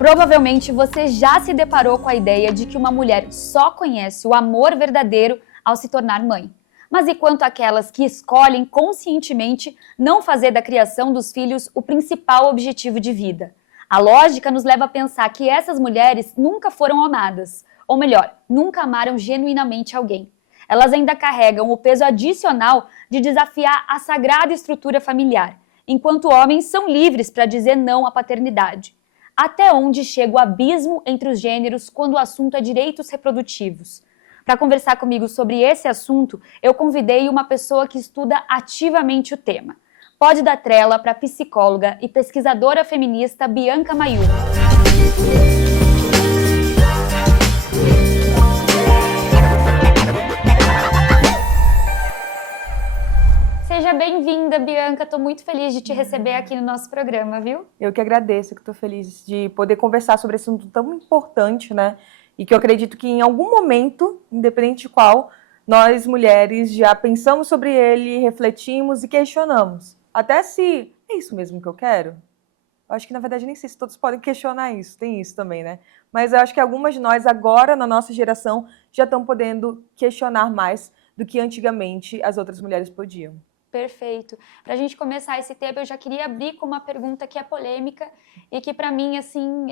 Provavelmente você já se deparou com a ideia de que uma mulher só conhece o amor verdadeiro ao se tornar mãe. Mas e quanto àquelas que escolhem conscientemente não fazer da criação dos filhos o principal objetivo de vida? A lógica nos leva a pensar que essas mulheres nunca foram amadas, ou melhor, nunca amaram genuinamente alguém. Elas ainda carregam o peso adicional de desafiar a sagrada estrutura familiar, enquanto homens são livres para dizer não à paternidade. Até onde chega o abismo entre os gêneros quando o assunto é direitos reprodutivos? Para conversar comigo sobre esse assunto, eu convidei uma pessoa que estuda ativamente o tema. Pode dar trela para a psicóloga e pesquisadora feminista Bianca Maiuca. Seja bem-vinda, Bianca. Estou muito feliz de te receber aqui no nosso programa, viu? Eu que agradeço, que estou feliz de poder conversar sobre esse assunto tão importante, né? E que eu acredito que em algum momento, independente de qual, nós mulheres já pensamos sobre ele, refletimos e questionamos. Até se é isso mesmo que eu quero? Eu acho que, na verdade, nem sei se todos podem questionar isso, tem isso também, né? Mas eu acho que algumas de nós, agora, na nossa geração, já estão podendo questionar mais do que antigamente as outras mulheres podiam. Perfeito. Para a gente começar esse tema, eu já queria abrir com uma pergunta que é polêmica e que, para mim, assim,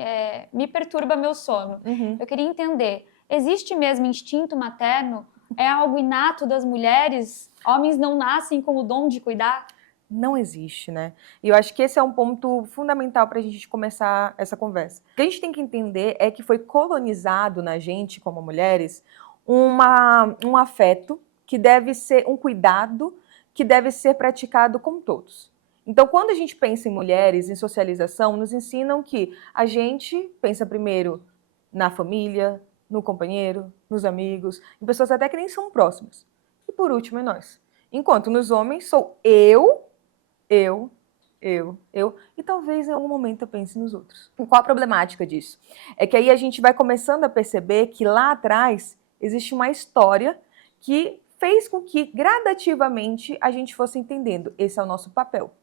me perturba meu sono. Eu queria entender, existe mesmo instinto materno? É algo inato das mulheres? Homens não nascem com o dom de cuidar? Não existe, né? E eu acho que esse é um ponto fundamental para a gente começar essa conversa. O que a gente tem que entender é que foi colonizado na gente, como mulheres, um afeto que deve ser um cuidado que deve ser praticado com todos. Então, quando a gente pensa em mulheres, em socialização, nos ensinam que a gente pensa primeiro na família, no companheiro, nos amigos, em pessoas até que nem são próximas. E por último, é nós. Enquanto nos homens, sou eu, e talvez em algum momento eu pense nos outros. E qual a problemática disso? É que aí a gente vai começando a perceber que lá atrás existe uma história que fez com que gradativamente a gente fosse entendendo, esse é o nosso papel.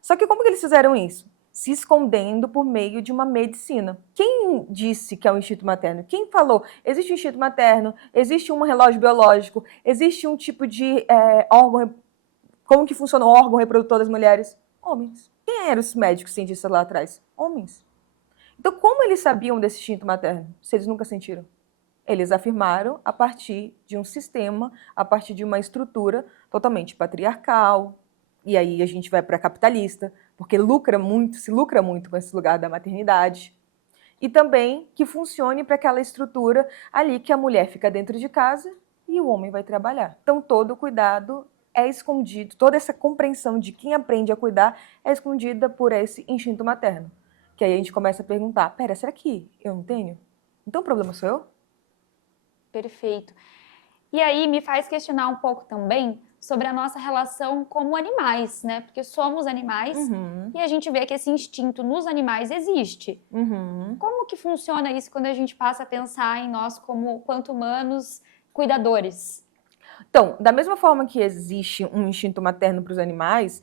Só que como que eles fizeram isso? Se escondendo por meio de uma medicina. Quem disse que é o instinto materno? Quem falou? Existe um instinto materno, existe um relógio biológico, existe um tipo de órgão. Como que funciona o órgão reprodutor das mulheres? Homens. Quem eram os médicos cientistas lá atrás? Homens. Então, como eles sabiam desse instinto materno, se eles nunca sentiram? Eles afirmaram a partir de um sistema, a partir de uma estrutura totalmente patriarcal, e aí a gente vai para capitalista, porque se lucra muito com esse lugar da maternidade, e também que funcione para aquela estrutura ali que a mulher fica dentro de casa e o homem vai trabalhar. Então, todo o cuidado é escondido, toda essa compreensão de quem aprende a cuidar é escondida por esse instinto materno. Que aí a gente começa a perguntar, pera, será que eu não tenho? Então o problema sou eu? Perfeito. E aí me faz questionar um pouco também sobre a nossa relação como animais, né? Porque somos animais e a gente vê que esse instinto nos animais existe. Como que funciona isso quando a gente passa a pensar em nós quanto humanos cuidadores? Então, da mesma forma que existe um instinto materno para os animais,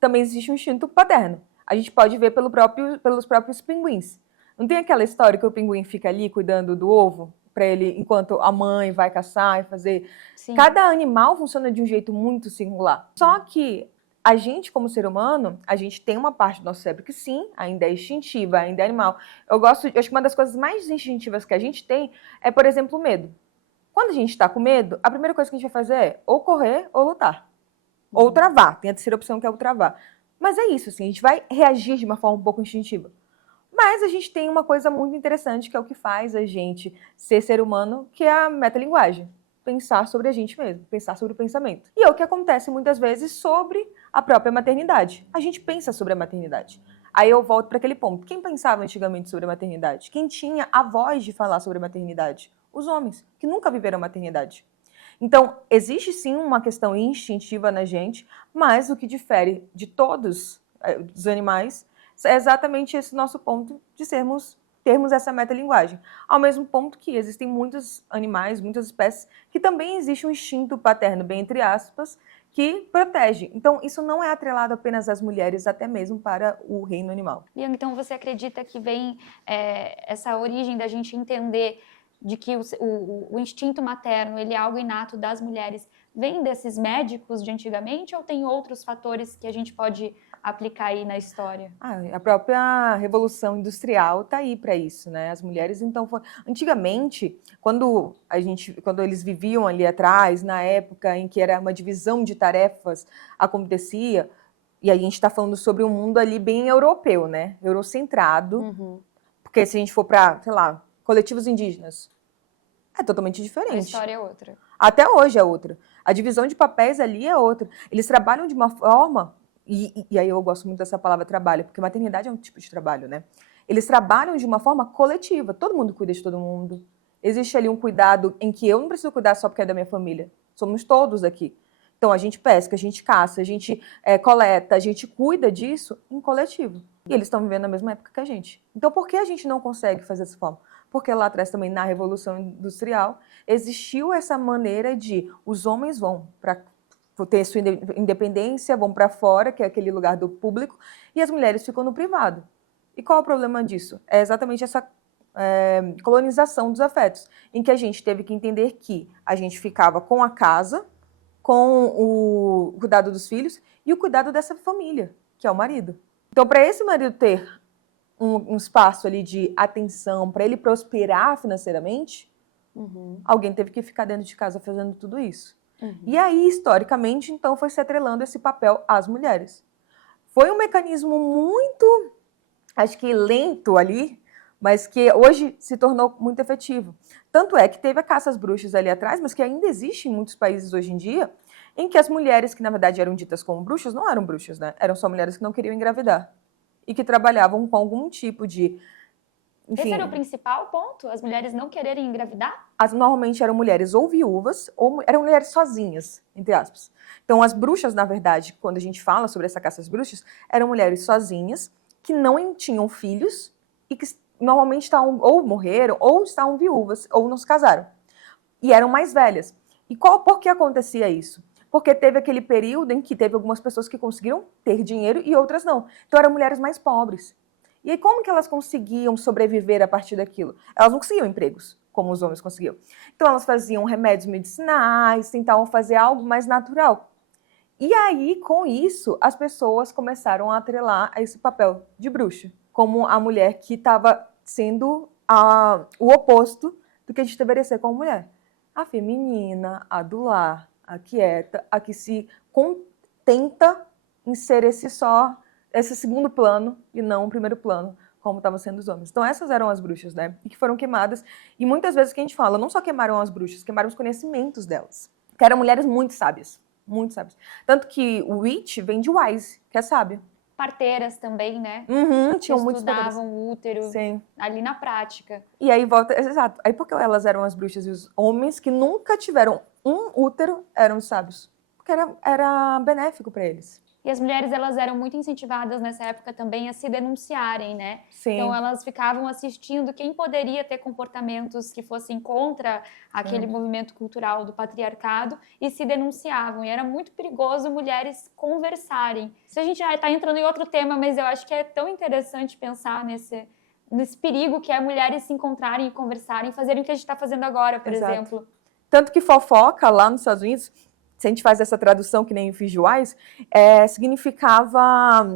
também existe um instinto paterno. A gente pode ver pelos próprios pinguins. Não tem aquela história que o pinguim fica ali cuidando do ovo para ele, enquanto a mãe vai caçar e fazer. Sim. Cada animal funciona de um jeito muito singular. Só que a gente, como ser humano, a gente tem uma parte do nosso cérebro que sim, ainda é instintiva, ainda é animal. Eu acho que uma das coisas mais instintivas que a gente tem é, por exemplo, o medo. Quando a gente está com medo, a primeira coisa que a gente vai fazer é ou correr ou lutar. Ou travar. Tem a terceira opção que é o travar. Mas é isso, assim, a gente vai reagir de uma forma um pouco instintiva. Mas a gente tem uma coisa muito interessante que é o que faz a gente ser humano, que é a metalinguagem. Pensar sobre a gente mesmo, pensar sobre o pensamento. E é o que acontece muitas vezes sobre a própria maternidade. A gente pensa sobre a maternidade. Aí eu volto para aquele ponto. Quem pensava antigamente sobre a maternidade? Quem tinha a voz de falar sobre a maternidade? Os homens, que nunca viveram a maternidade. Então, existe sim uma questão instintiva na gente, mas o que difere de todos os animais é exatamente esse nosso ponto de termos essa metalinguagem. Ao mesmo ponto que existem muitos animais, muitas espécies, que também existe um instinto paterno, bem entre aspas, que protege. Então, isso não é atrelado apenas às mulheres, até mesmo para o reino animal. Bianca, então você acredita que vem essa origem da gente entender de que o instinto materno ele é algo inato das mulheres, vem desses médicos de antigamente ou tem outros fatores que a gente pode aplicar aí na história? A própria Revolução Industrial está aí para isso, né? As mulheres, então, antigamente, quando eles viviam ali atrás, na época em que era uma divisão de tarefas acontecia, e a gente está falando sobre um mundo ali bem europeu, né? Eurocentrado, porque se a gente for para, sei lá, coletivos indígenas, é totalmente diferente. A história é outra. Até hoje é outra. A divisão de papéis ali é outra. Eles trabalham de uma forma, e aí eu gosto muito dessa palavra trabalho, porque maternidade é um tipo de trabalho, né? Eles trabalham de uma forma coletiva. Todo mundo cuida de todo mundo. Existe ali um cuidado em que eu não preciso cuidar só porque é da minha família. Somos todos aqui. Então, a gente pesca, a gente caça, a gente coleta, a gente cuida disso em coletivo. E eles estão vivendo na mesma época que a gente. Então, por que a gente não consegue fazer dessa forma? Porque lá atrás também, na Revolução Industrial, existiu essa maneira de os homens vão para ter sua independência, vão para fora, que é aquele lugar do público, e as mulheres ficam no privado. E qual é o problema disso? É exatamente essa colonização dos afetos, em que a gente teve que entender que a gente ficava com a casa, com o cuidado dos filhos e o cuidado dessa família, que é o marido. Então, para esse marido ter um espaço ali de atenção, para ele prosperar financeiramente, alguém teve que ficar dentro de casa fazendo tudo isso. E aí, historicamente, então, foi se atrelando esse papel às mulheres. Foi um mecanismo muito, acho que lento ali, mas que hoje se tornou muito efetivo. Tanto é que teve a caça às bruxas ali atrás, mas que ainda existe em muitos países hoje em dia, em que as mulheres que, na verdade, eram ditas como bruxas, não eram bruxas, né? Eram só mulheres que não queriam engravidar. E que trabalhavam com algum tipo de... Enfim, esse era o principal ponto? As mulheres não quererem engravidar? Normalmente eram mulheres ou viúvas, ou eram mulheres sozinhas, entre aspas. Então, as bruxas, na verdade, quando a gente fala sobre essa caça às bruxas, eram mulheres sozinhas, que não tinham filhos e que normalmente estavam, ou morreram, ou estavam viúvas, ou não se casaram. E eram mais velhas. E por que acontecia isso? Porque teve aquele período em que teve algumas pessoas que conseguiram ter dinheiro e outras não. Então eram mulheres mais pobres. E aí como que elas conseguiam sobreviver a partir daquilo? Elas não conseguiam empregos, como os homens conseguiam. Então elas faziam remédios medicinais, tentavam fazer algo mais natural. E aí, com isso, as pessoas começaram a atrelar a esse papel de bruxa, como a mulher que estava sendo o oposto do que a gente deveria ser como mulher. A feminina, a do lar, a quieta, a que se contenta em ser esse segundo plano e não o primeiro plano, como estavam sendo os homens. Então essas eram as bruxas, né? E que foram queimadas. E muitas vezes que a gente fala, não só queimaram as bruxas, queimaram os conhecimentos delas. Que eram mulheres muito sábias. Muito sábias. Tanto que o witch vem de wise, que é sábio. Parteiras também, né? Tinham muitos poderes. Estudavam o útero. Sim. Ali na prática. E aí volta, exato. Aí porque elas eram as bruxas e os homens que nunca tiveram um útero eram os sábios. Porque era benéfico para eles. E as mulheres, elas eram muito incentivadas nessa época também a se denunciarem, né? Sim. Então, elas ficavam assistindo quem poderia ter comportamentos que fossem contra aquele movimento cultural do patriarcado e se denunciavam. E era muito perigoso mulheres conversarem. Isso a gente já está entrando em outro tema, mas eu acho que é tão interessante pensar nesse perigo que é mulheres se encontrarem e conversarem, fazerem o que a gente está fazendo agora, por exemplo. Tanto que fofoca, lá nos Estados Unidos, se a gente faz essa tradução que nem o Fijuais, significava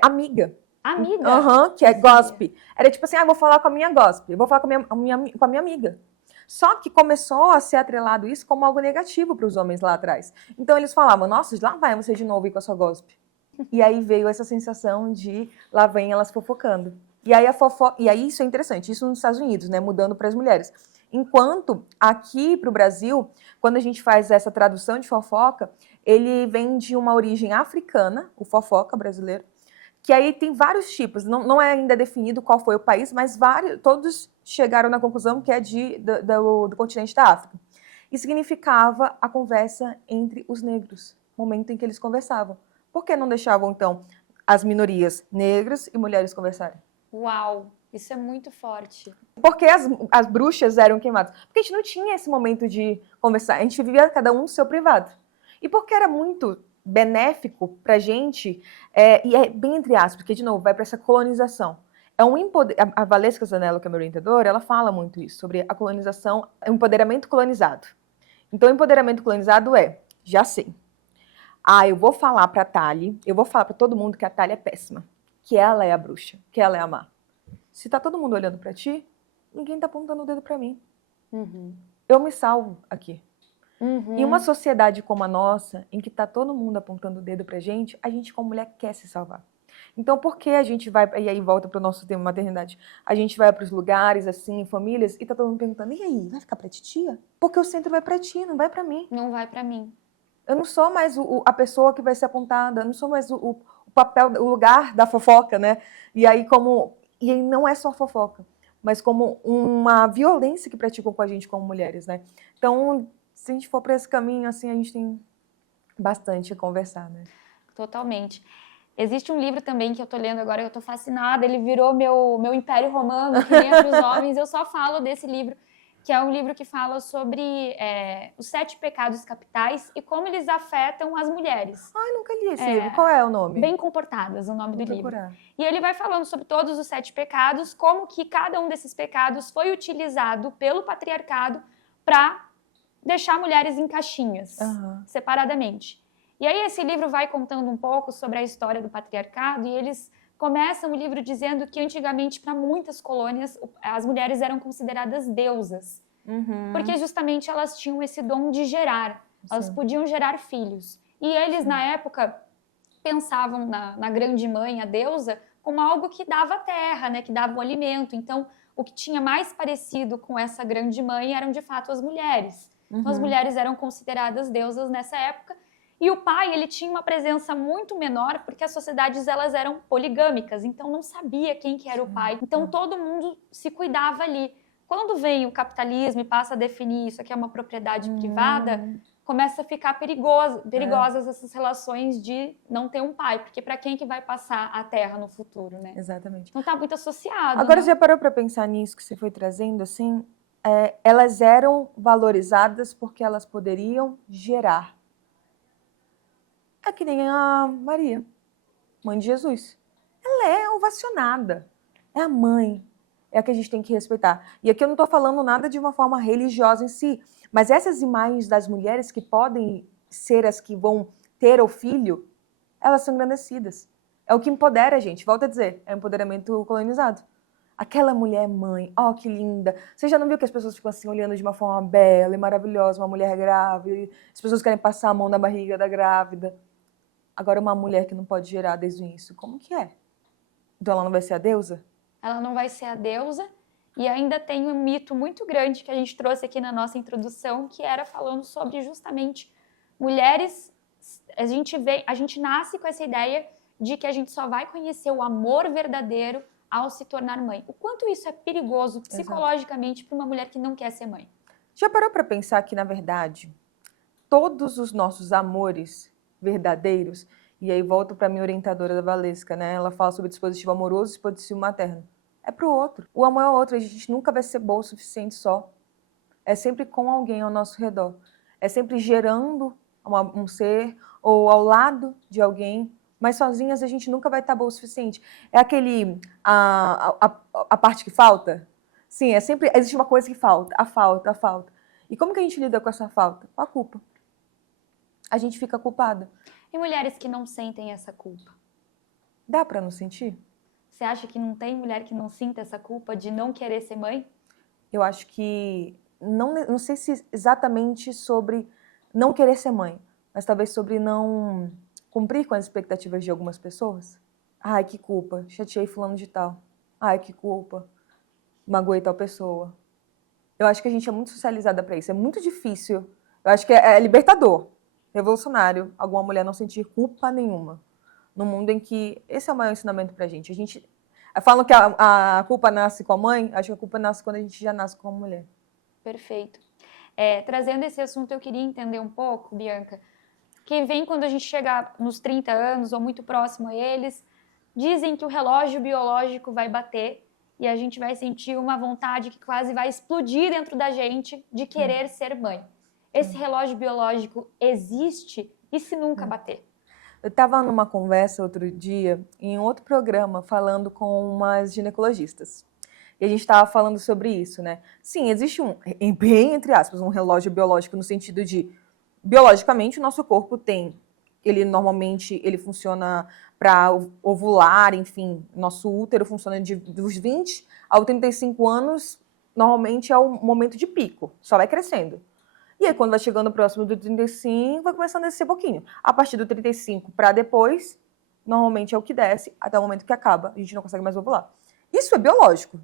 amiga. Amiga? Que é gossip. Era tipo assim, vou falar com a minha gossip, eu vou falar com a minha amiga. Só que começou a ser atrelado isso como algo negativo para os homens lá atrás. Então eles falavam, nossa, lá vai você de novo ir com a sua gossip. E aí veio essa sensação de lá vem elas fofocando. E aí isso é interessante, isso nos Estados Unidos, né, mudando para as mulheres. Enquanto aqui para o Brasil, quando a gente faz essa tradução de fofoca, ele vem de uma origem africana, o fofoca brasileiro, que aí tem vários tipos, não é ainda definido qual foi o país, mas todos chegaram na conclusão que é do continente da África. E significava a conversa entre os negros, momento em que eles conversavam. Por que não deixavam, então, as minorias negras e mulheres conversarem? Uau! Isso é muito forte. Porque as bruxas eram queimadas? Porque a gente não tinha esse momento de conversar. A gente vivia cada um no seu privado. E porque era muito benéfico pra gente, e é bem entre aspas, porque, de novo, vai para essa colonização. A Valesca Zanello, que é minha orientadora, ela fala muito isso, sobre a colonização, o empoderamento colonizado. Então, o empoderamento colonizado já sei. Eu vou falar pra Thali, eu vou falar pra todo mundo que a Thali é péssima, que ela é a bruxa, que ela é a má. Se tá todo mundo olhando pra ti, ninguém tá apontando o dedo pra mim. Eu me salvo aqui. Em uma sociedade como a nossa, em que tá todo mundo apontando o dedo pra gente, a gente como mulher quer se salvar. Então, por que a gente vai, e aí volta pro nosso tema maternidade, a gente vai pros lugares, assim, famílias, e tá todo mundo perguntando, e aí, vai ficar pra titia? Porque o centro vai pra ti, não vai pra mim. Não vai pra mim. Eu não sou mais a pessoa que vai ser apontada, eu não sou mais o papel, o lugar da fofoca, né? E aí não é só fofoca, mas como uma violência que praticam com a gente como mulheres, né? Então, se a gente for para esse caminho, assim, a gente tem bastante a conversar, né? Totalmente. Existe um livro também que eu tô lendo agora, eu tô fascinada, ele virou meu império romano, que nem é pros homens, eu só falo desse livro, que é um livro que fala sobre os 7 pecados capitais e como eles afetam as mulheres. Nunca li esse livro. Qual é o nome? Bem Comportadas, o nome Vou do livro. procurar. E ele vai falando sobre todos os 7 pecados, como que cada um desses pecados foi utilizado pelo patriarcado para deixar mulheres em caixinhas, separadamente. E aí esse livro vai contando um pouco sobre a história do patriarcado e eles começam o livro dizendo que antigamente, para muitas colônias, as mulheres eram consideradas deusas. Porque justamente elas tinham esse dom de gerar. Elas podiam gerar filhos. E eles, na época, pensavam na grande mãe, a deusa, como algo que dava terra, né, que dava o alimento. Então, o que tinha mais parecido com essa grande mãe eram, de fato, as mulheres. Então, as mulheres eram consideradas deusas nessa época. E o pai, ele tinha uma presença muito menor, porque as sociedades, elas eram poligâmicas. Então, não sabia quem que era o pai. Então, todo mundo se cuidava ali. Quando vem o capitalismo e passa a definir isso aqui é uma propriedade privada, começa a ficar perigosas essas relações de não ter um pai, porque para quem que vai passar a terra no futuro, né? Exatamente. Não está muito associado. Agora, né? você já parou para pensar nisso que você foi trazendo, assim? Elas eram valorizadas porque elas poderiam gerar. É que nem a Maria, mãe de Jesus. Ela é ovacionada. É a mãe. É a que a gente tem que respeitar. E aqui eu não estou falando nada de uma forma religiosa em si, mas essas imagens das mulheres que podem ser as que vão ter o filho, elas são engrandecidas. É o que empodera a gente. Volto a dizer, é o empoderamento colonizado. Aquela mulher mãe, que linda. Você já não viu que as pessoas ficam assim olhando de uma forma bela e maravilhosa, uma mulher grávida, as pessoas querem passar a mão na barriga da grávida. Agora, uma mulher que não pode gerar desde o início, como que é? Então ela não vai ser a deusa? Ela não vai ser a deusa. E ainda tem um mito muito grande que a gente trouxe aqui na nossa introdução, que era falando sobre justamente mulheres. A gente nasce com essa ideia de que a gente só vai conhecer o amor verdadeiro ao se tornar mãe. O quanto isso é perigoso psicologicamente para uma mulher que não quer ser mãe. Já parou para pensar que, na verdade, todos os nossos amores verdadeiros, e aí volto para a minha orientadora da Valesca, né? Ela fala sobre dispositivo amoroso e dispositivo materno. É pro outro. O amor é o outro, a gente nunca vai ser boa o suficiente só. É sempre com alguém ao nosso redor. É sempre gerando um ser ou ao lado de alguém, mas sozinhas a gente nunca vai estar boa o suficiente. É a parte que falta? Sim, existe uma coisa que falta, a falta. E como que a gente lida com essa falta? Com a culpa. A gente fica culpada. E mulheres que não sentem essa culpa? Dá para não sentir? Você acha que não tem mulher que não sinta essa culpa de não querer ser mãe? Eu acho que, não sei se exatamente sobre não querer ser mãe, mas talvez sobre não cumprir com as expectativas de algumas pessoas. Ai, que culpa, chateei fulano de tal. Ai, que culpa, magoei tal pessoa. Eu acho que a gente é muito socializada para isso, é muito difícil. Eu acho que é libertador, revolucionário, alguma mulher não sentir culpa nenhuma. No mundo em que esse é o maior ensinamento pra gente. Falam que a culpa nasce com a mãe, acho que a culpa nasce quando a gente já nasce com a mulher. Perfeito. Trazendo esse assunto, eu queria entender um pouco, Bianca, que vem quando a gente chega nos 30 anos ou muito próximo a eles, dizem que o relógio biológico vai bater e a gente vai sentir uma vontade que quase vai explodir dentro da gente de querer ser mãe. Esse relógio biológico existe e se nunca bater? Eu estava numa conversa outro dia, em outro programa, falando com umas ginecologistas. E a gente estava falando sobre isso, né? Sim, existe bem entre aspas, um relógio biológico no sentido de, biologicamente, o nosso corpo tem, ele normalmente, ele funciona para ovular, enfim, nosso útero funciona dos 20 aos 35 anos, normalmente é o momento de pico, só vai crescendo. E aí, quando vai chegando próximo do 35, vai começando a descer pouquinho. A partir do 35 para depois, normalmente é o que desce, até o momento que acaba, a gente não consegue mais ovular. Isso é biológico,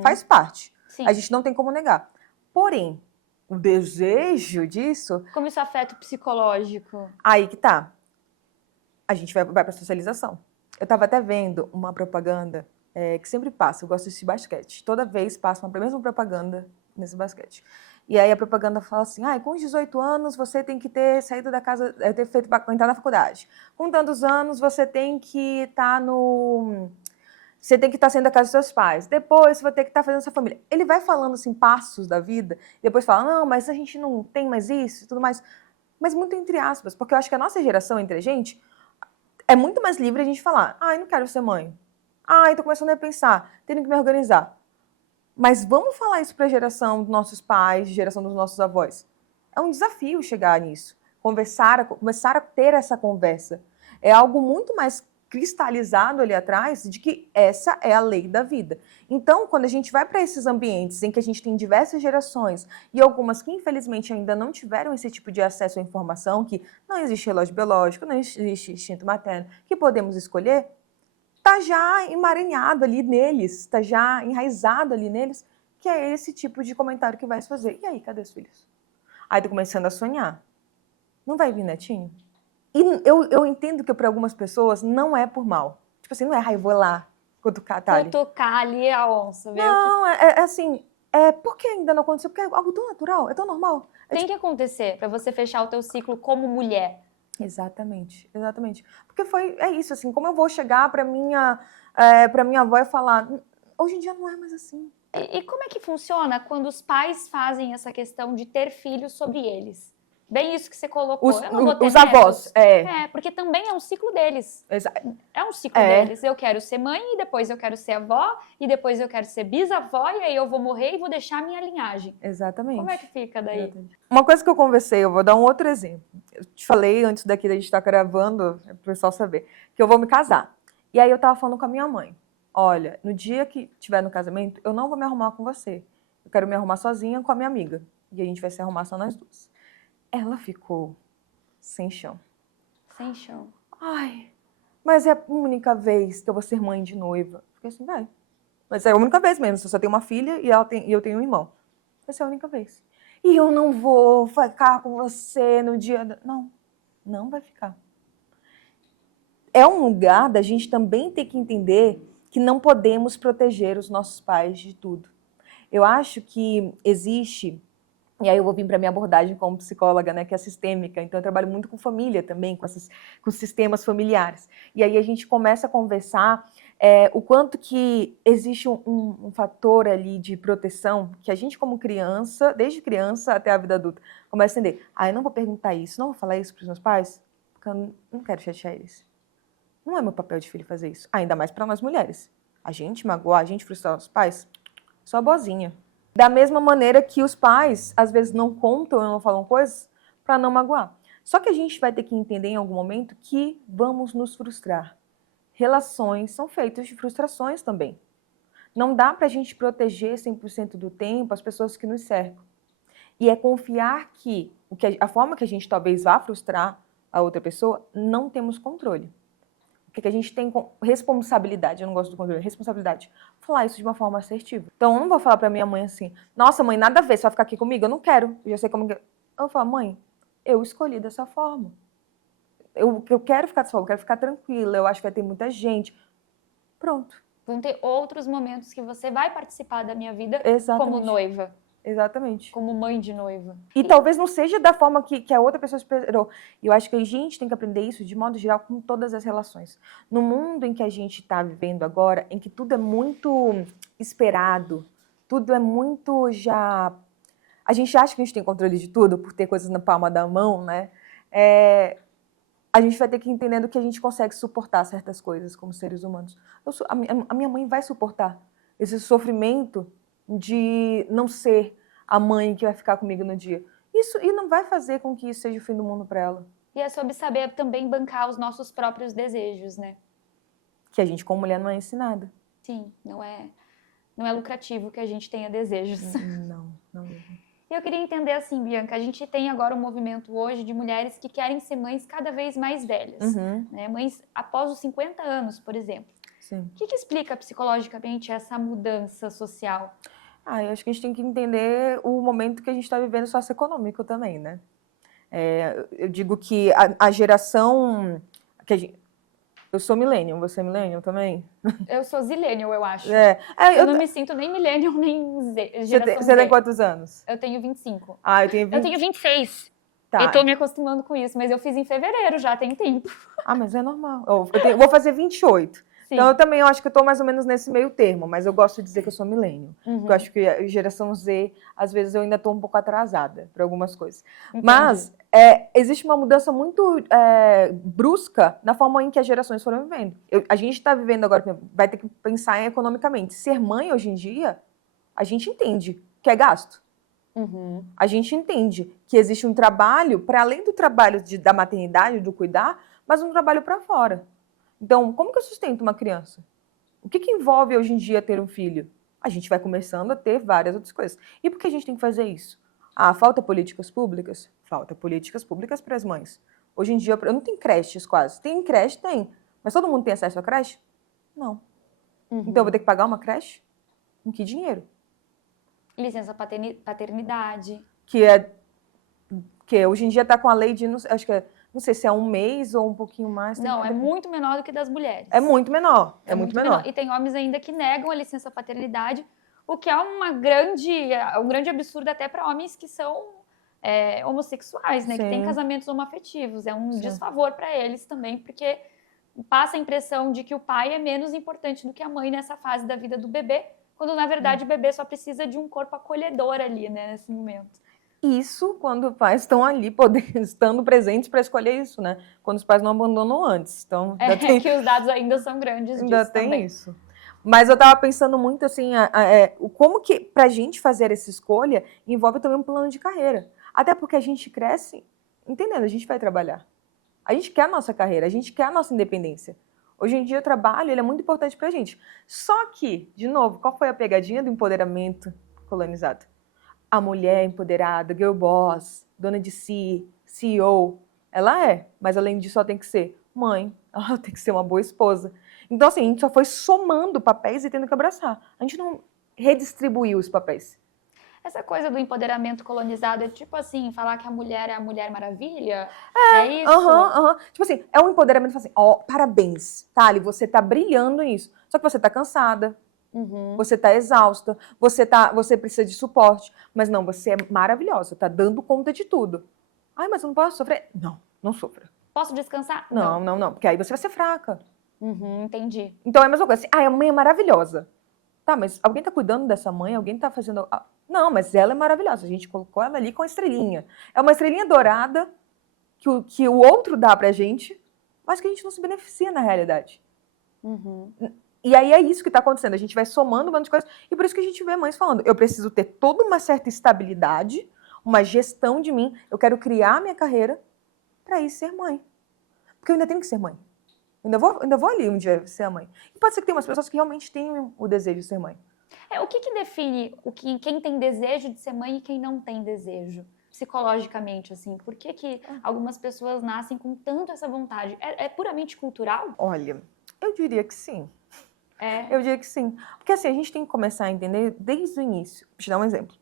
faz parte. Sim. A gente não tem como negar. Porém, o desejo disso... Como isso afeta o psicológico? Aí que tá. A gente vai para a socialização. Eu estava até vendo uma propaganda que sempre passa, eu gosto desse basquete. Toda vez passa uma mesma propaganda nesse basquete. E aí a propaganda fala assim, com os 18 anos você tem que ter saído da casa, ter feito para entrar na faculdade. Com tantos anos você tem que estar você tem que estar saindo da casa dos seus pais. Depois você vai ter que estar fazendo sua família. Ele vai falando assim passos da vida, e depois fala, não, mas a gente não tem mais isso e tudo mais. Mas muito entre aspas, porque eu acho que a nossa geração entre a gente é muito mais livre a gente falar, não quero ser mãe. Tô começando a pensar, tenho que me organizar. Mas vamos falar isso para a geração dos nossos pais, geração dos nossos avós. É um desafio chegar nisso. Começar a ter essa conversa. É algo muito mais cristalizado ali atrás de que essa é a lei da vida. Então, quando a gente vai para esses ambientes em que a gente tem diversas gerações e algumas que infelizmente ainda não tiveram esse tipo de acesso à informação, que não existe relógio biológico, não existe instinto materno, que podemos escolher, está já emaranhado ali neles, está já enraizado ali neles, que é esse tipo de comentário que vai se fazer. E aí, cadê os filhos? Aí tô começando a sonhar. Não vai vir netinho? E eu entendo que para algumas pessoas não é por mal. Tipo assim, não é, vou lá cutucar a Thali. Cutucar ali a onça. Não, assim, por que ainda não aconteceu? Porque é algo tão natural, é tão normal. Tem que acontecer para você fechar o teu ciclo como mulher. Exatamente, exatamente. Porque é isso, assim, como eu vou chegar para minha avó e falar, hoje em dia não é mais assim. E como é que funciona quando os pais fazem essa questão de ter filhos sobre eles? Bem isso que você colocou. Os avós, porque também é um ciclo deles. É um ciclo É. deles. Eu quero ser mãe, e depois eu quero ser avó, e depois eu quero ser bisavó, e aí eu vou morrer e vou deixar a minha linhagem. Exatamente. Como é que fica daí? Exatamente. Uma coisa que eu conversei, eu vou dar um outro exemplo. Eu te falei antes daqui da gente estar gravando, para o pessoal saber, que eu vou me casar. E aí eu tava falando com a minha mãe. Olha, no dia que tiver no casamento, eu não vou me arrumar com você. Eu quero me arrumar sozinha com a minha amiga. E a gente vai se arrumar só nós duas. Ela ficou sem chão. Sem chão. Mas é a única vez que eu vou ser mãe de noiva. Fiquei assim, vai. Mas é a única vez mesmo. Eu só tenho uma filha e eu tenho um irmão. Vai ser a única vez. E eu não vou ficar com você no dia... Não vai ficar. É um lugar da gente também ter que entender que não podemos proteger os nossos pais de tudo. Eu acho que existe... E aí eu vou vir para a minha abordagem como psicóloga, né, que é sistêmica. Então eu trabalho muito com família também, com sistemas familiares. E aí a gente começa a conversar o quanto que existe um fator ali de proteção que a gente como criança, desde criança até a vida adulta, começa a entender. Eu não vou perguntar isso, não vou falar isso para os meus pais, porque eu não quero chatear eles. Não é meu papel de filho fazer isso, ainda mais para nós mulheres. A gente magoar, a gente frustrar os pais, só boazinha. Da mesma maneira que os pais, às vezes, não contam ou não falam coisas para não magoar. Só que a gente vai ter que entender em algum momento que vamos nos frustrar. Relações são feitas de frustrações também. Não dá para a gente proteger 100% do tempo as pessoas que nos cercam. E é confiar que a forma que a gente talvez vá frustrar a outra pessoa, não temos controle. Porque a gente tem responsabilidade, eu não gosto do controle, responsabilidade. Falar isso de uma forma assertiva. Então, eu não vou falar pra minha mãe assim, nossa, mãe, nada a ver, você vai ficar aqui comigo? Eu não quero, eu já sei como... Eu vou falar, mãe, eu escolhi dessa forma. Eu quero ficar dessa forma, eu quero ficar tranquila, eu acho que vai ter muita gente. Pronto. Vão ter outros momentos que você vai participar da minha vida Exatamente. como noiva. Exatamente. Como mãe de noiva. E talvez não seja da forma que a outra pessoa esperou. E eu acho que a gente tem que aprender isso de modo geral com todas as relações. No mundo em que a gente está vivendo agora, em que tudo é muito esperado, tudo é muito já A gente acha que a gente tem controle de tudo por ter coisas na palma da mão, né? A gente vai ter que ir entendendo que a gente consegue suportar certas coisas como seres humanos. A minha mãe vai suportar esse sofrimento de não ser a mãe que vai ficar comigo no dia. E não vai fazer com que isso seja o fim do mundo para ela. E é sobre saber também bancar os nossos próprios desejos, né? Que a gente, como mulher, não é ensinada. Sim, não é lucrativo que a gente tenha desejos. Não mesmo. E eu queria entender assim, Bianca, a gente tem agora um movimento hoje de mulheres que querem ser mães cada vez mais velhas, né? Mães após os 50 anos, por exemplo. Sim. O que explica psicologicamente essa mudança social? Eu acho que a gente tem que entender o momento que a gente está vivendo socioeconômico também, né? Eu digo que a geração... Eu sou millennial, você é millennial também? Eu sou zillennial, eu acho. Eu não me sinto nem millennial, nem geração Z. Você tem quantos anos? Eu tenho 25. Eu tenho 20. Eu tenho 26. Tá. Eu tô me acostumando com isso, mas eu fiz em fevereiro já, tem tempo. Mas é normal. Eu vou fazer 28. Sim. Então, eu também acho que eu tô mais ou menos nesse meio termo, mas eu gosto de dizer que eu sou millennial. Porque eu acho que a geração Z, às vezes, eu ainda tô um pouco atrasada para algumas coisas. Entendi. Mas existe uma mudança muito brusca na forma em que as gerações foram vivendo. A gente está vivendo agora, vai ter que pensar economicamente. Ser mãe, hoje em dia, a gente entende que é gasto. A gente entende que existe um trabalho, para além do trabalho da maternidade, do cuidar, mas um trabalho para fora. Então, como que eu sustento uma criança? O que envolve hoje em dia ter um filho? A gente vai começando a ter várias outras coisas. E por que a gente tem que fazer isso? Falta políticas públicas? Falta políticas públicas para as mães. Hoje em dia, eu não tenho creches quase. Tem creche? Tem. Mas todo mundo tem acesso à creche? Não. Então, eu vou ter que pagar uma creche? Com que dinheiro? Licença paternidade. Que hoje em dia está com a lei de... Acho que não sei se é 1 mês ou um pouquinho mais. Não, é muito menor do que das mulheres. É muito menor. É muito menor. E tem homens ainda que negam a licença paternidade, o que é um grande absurdo até para homens que são homossexuais, né? Sim. Que têm casamentos homoafetivos. É um desfavor para eles também, porque passa a impressão de que o pai é menos importante do que a mãe nessa fase da vida do bebê, quando na verdade o bebê só precisa de um corpo acolhedor ali, né? Nesse momento. Isso quando os pais estão ali, estando presentes para escolher isso, né? Quando os pais não abandonam antes. Então, que os dados ainda são grandes disso ainda tem também. Isso. Mas eu estava pensando muito assim, como que para a gente fazer essa escolha envolve também um plano de carreira. Até porque a gente cresce entendendo, a gente vai trabalhar. A gente quer a nossa carreira, a gente quer a nossa independência. Hoje em dia o trabalho ele é muito importante para a gente. Só que, de novo, qual foi a pegadinha do empoderamento colonizado? A mulher empoderada, girl boss, dona de si, CEO, ela mas além disso ela tem que ser mãe, ela tem que ser uma boa esposa. Então assim, a gente só foi somando papéis e tendo que abraçar. A gente não redistribuiu os papéis. Essa coisa do empoderamento colonizado é tipo assim, falar que a mulher é a Mulher Maravilha? É isso? Tipo assim, é um empoderamento, assim, parabéns, Thali, você tá brilhando nisso. Só que você tá cansada. Você tá exausta, você precisa de suporte, mas não, você é maravilhosa, tá dando conta de tudo. Mas eu não posso sofrer? Não sofra. Posso descansar? Não, porque aí você vai ser fraca. Entendi. Então é a mesma coisa, assim, a mãe é maravilhosa. Tá, mas alguém tá cuidando dessa mãe? Alguém tá fazendo... Não, mas ela é maravilhosa, a gente colocou ela ali com a estrelinha. É uma estrelinha dourada que o outro dá pra gente, mas que a gente não se beneficia na realidade. E aí é isso que está acontecendo, a gente vai somando um monte de coisas, e por isso que a gente vê mães falando, eu preciso ter toda uma certa estabilidade, uma gestão de mim, eu quero criar a minha carreira para ir ser mãe. Porque eu ainda tenho que ser mãe. Ainda vou ali um dia ser a mãe. E pode ser que tenha umas pessoas que realmente tenham o desejo de ser mãe. O que define quem tem desejo de ser mãe e quem não tem desejo? Psicologicamente, assim, por que algumas pessoas nascem com tanto essa vontade? É puramente cultural? Olha, eu diria que sim. Eu diria que sim. Porque assim, a gente tem que começar a entender desde o início. Vou te dar um exemplo.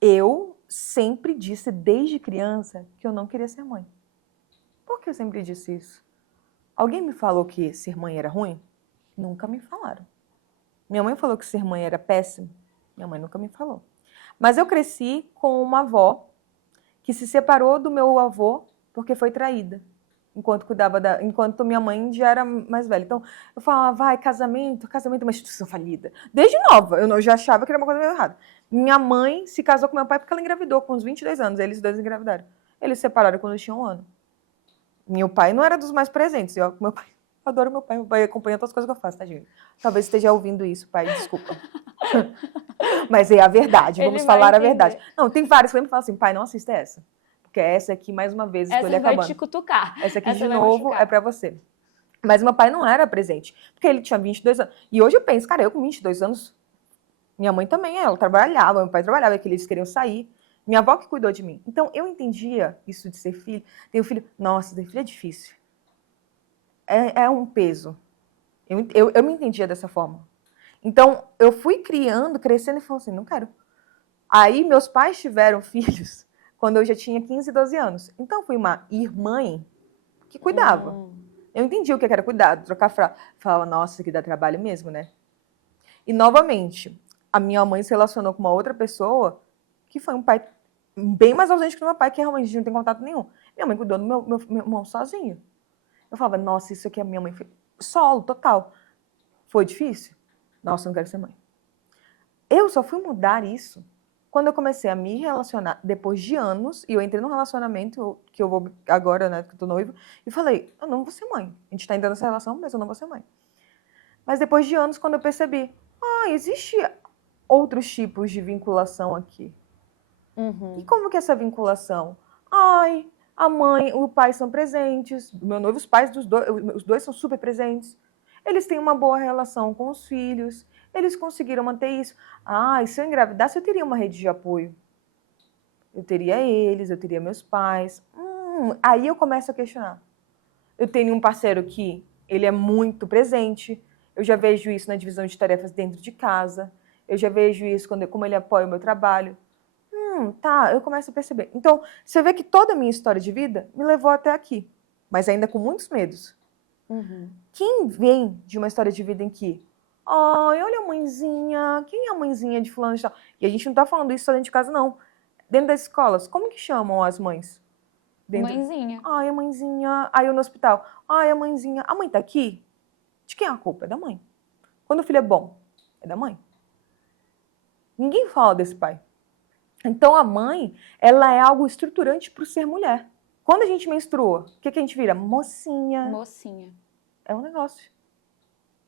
Eu sempre disse desde criança que eu não queria ser mãe. Por que eu sempre disse isso? Alguém me falou que ser mãe era ruim? Nunca me falaram. Minha mãe falou que ser mãe era péssimo? Minha mãe nunca me falou. Mas eu cresci com uma avó que se separou do meu avô porque foi traída. enquanto minha mãe já era mais velha. Então, eu falava, vai, casamento é uma instituição falida. Desde nova, eu já achava que era uma coisa meio errada. Minha mãe se casou com meu pai porque ela engravidou com uns 22 anos, eles dois engravidaram. Eles se separaram quando eu tinha 1 ano. Meu pai não era dos mais presentes, meu adoro meu pai acompanha todas as coisas que eu faço, tadinho. Talvez esteja ouvindo isso, pai, desculpa. Mas é a verdade, vamos falar a verdade. Não, tem vários que me falam assim, pai, não assista essa. Porque essa aqui, mais uma vez, estou lhe acabando. Essa vai te cutucar. Essa aqui, de novo, é pra você. Mas meu pai não era presente, porque ele tinha 22 anos. E hoje eu penso, cara, eu com 22 anos, minha mãe também, ela trabalhava, meu pai trabalhava, que eles queriam sair. Minha avó que cuidou de mim. Então, eu entendia isso de ser filho. Ter um filho, nossa, ter filho é difícil. É um peso. Eu me entendia dessa forma. Então, eu fui crescendo e falando assim, não quero. Aí, meus pais tiveram filhos quando eu já tinha 15, 12 anos. Então, fui uma irmã que cuidava. Eu entendi o que era cuidar, trocar fralda. Falava, nossa, isso aqui dá trabalho mesmo, né? E, novamente, a minha mãe se relacionou com uma outra pessoa que foi um pai bem mais ausente que o meu pai, que realmente a gente não tem contato nenhum. Minha mãe cuidou do meu irmão sozinho. Eu falava, nossa, isso aqui a minha mãe fez. Solo, total. Foi difícil? Nossa, eu não quero ser mãe. Eu só fui mudar isso quando eu comecei a me relacionar, depois de anos, e eu entrei num relacionamento, que eu vou agora, né, que eu tô noiva, e falei, eu não vou ser mãe. A gente tá entrando nessa relação, mas eu não vou ser mãe. Mas depois de anos, quando eu percebi, existe outros tipos de vinculação aqui. E como que é essa vinculação? A mãe, o pai são presentes, meu noivo, os pais os dois são super presentes. Eles têm uma boa relação com os filhos, eles conseguiram manter isso. E se eu engravidasse, eu teria uma rede de apoio. Eu teria eles, eu teria meus pais. Aí eu começo a questionar. Eu tenho um parceiro que ele é muito presente, eu já vejo isso na divisão de tarefas dentro de casa, eu já vejo isso como ele apoia o meu trabalho. Eu começo a perceber. Então, você vê que toda a minha história de vida me levou até aqui, mas ainda com muitos medos. Quem vem de uma história de vida em que, olha a mãezinha, quem é a mãezinha de fulano e tal? E a gente não tá falando isso só dentro de casa, não. Dentro das escolas, como que chamam as mães? Mãezinha. A mãezinha. Aí eu no hospital, a mãezinha. A mãe tá aqui? De quem é a culpa? É da mãe. Quando o filho é bom, é da mãe. Ninguém fala desse pai. Então, a mãe, ela é algo estruturante para o ser mulher. Quando a gente menstrua, o que a gente vira? Mocinha. Mocinha. É um negócio.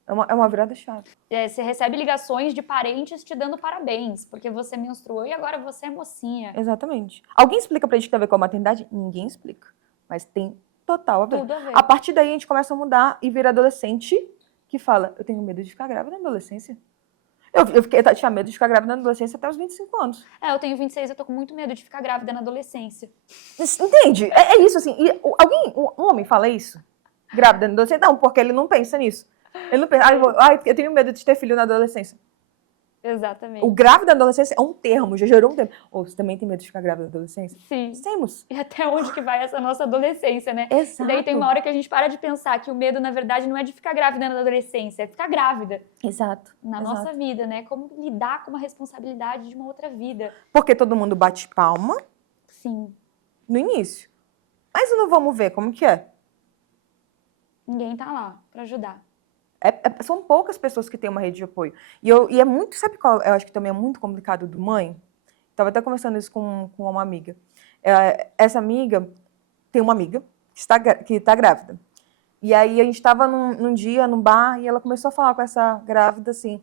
É uma virada chave. Você recebe ligações de parentes te dando parabéns, porque você menstruou e agora você é mocinha. Exatamente. Alguém explica pra gente o que tem a ver com a maternidade? Ninguém explica. Mas tem total a ver. Tudo a ver. A partir daí, a gente começa a mudar e vira adolescente que fala, eu tenho medo de ficar grávida na adolescência. Eu tinha medo de ficar grávida na adolescência até os 25 anos. Eu tenho 26, eu tô com muito medo de ficar grávida na adolescência. Entende? É isso, assim. E um homem fala isso? Grávida na adolescência? Não, porque ele não pensa nisso. Ele não pensa, eu tenho medo de ter filho na adolescência. Exatamente. O grávida na adolescência é um termo, já gerou um termo. Você também tem medo de ficar grávida na adolescência? Sim. Temos. E até onde que vai essa nossa adolescência, né? Exato. E daí tem uma hora que a gente para de pensar que o medo, na verdade, não é de ficar grávida na adolescência, é ficar grávida. Exato. Na nossa vida, né? Como lidar com uma responsabilidade de uma outra vida. Porque todo mundo bate palma. Sim. No início. Mas não vamos ver como que é. Ninguém tá lá pra ajudar. São poucas pessoas que têm uma rede de apoio. E é muito, sabe qual? Eu acho que também é muito complicado do mãe. Estava até conversando isso com uma amiga. Essa amiga tem uma amiga que está grávida. E aí a gente estava num dia, num bar, e ela começou a falar com essa grávida assim,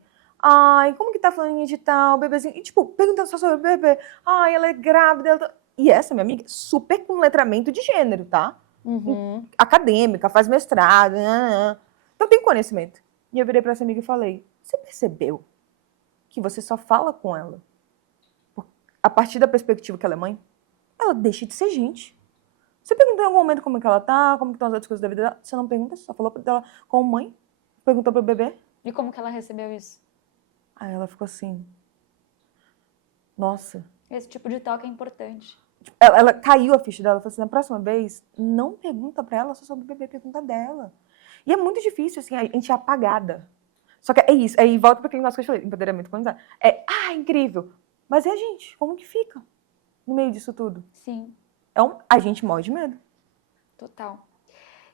como que tá fulaninha de tal, bebezinho? E tipo, perguntando só sobre o bebê. Ela é grávida. E essa minha amiga, super com letramento de gênero, tá? Acadêmica, faz mestrado, então tem conhecimento. E eu virei para essa amiga e falei, você percebeu que você só fala com ela a partir da perspectiva que ela é mãe? Ela deixa de ser gente. Você perguntou em algum momento como é que ela tá, como que estão as outras coisas da vida dela? Você não pergunta, você só falou dela como mãe, perguntou pro bebê. E como que ela recebeu isso? Aí ela ficou assim, nossa. Esse tipo de toque é importante. Ela caiu a ficha dela, falou assim, na próxima vez, não pergunta pra ela só sobre o bebê, pergunta dela. E é muito difícil, assim, a gente é apagada. Só que é isso, aí volta para aquele negócio que eu falei, empoderamento comunitário. Incrível. Mas e a gente? Como que fica no meio disso tudo? Sim. A gente morre de medo. Total.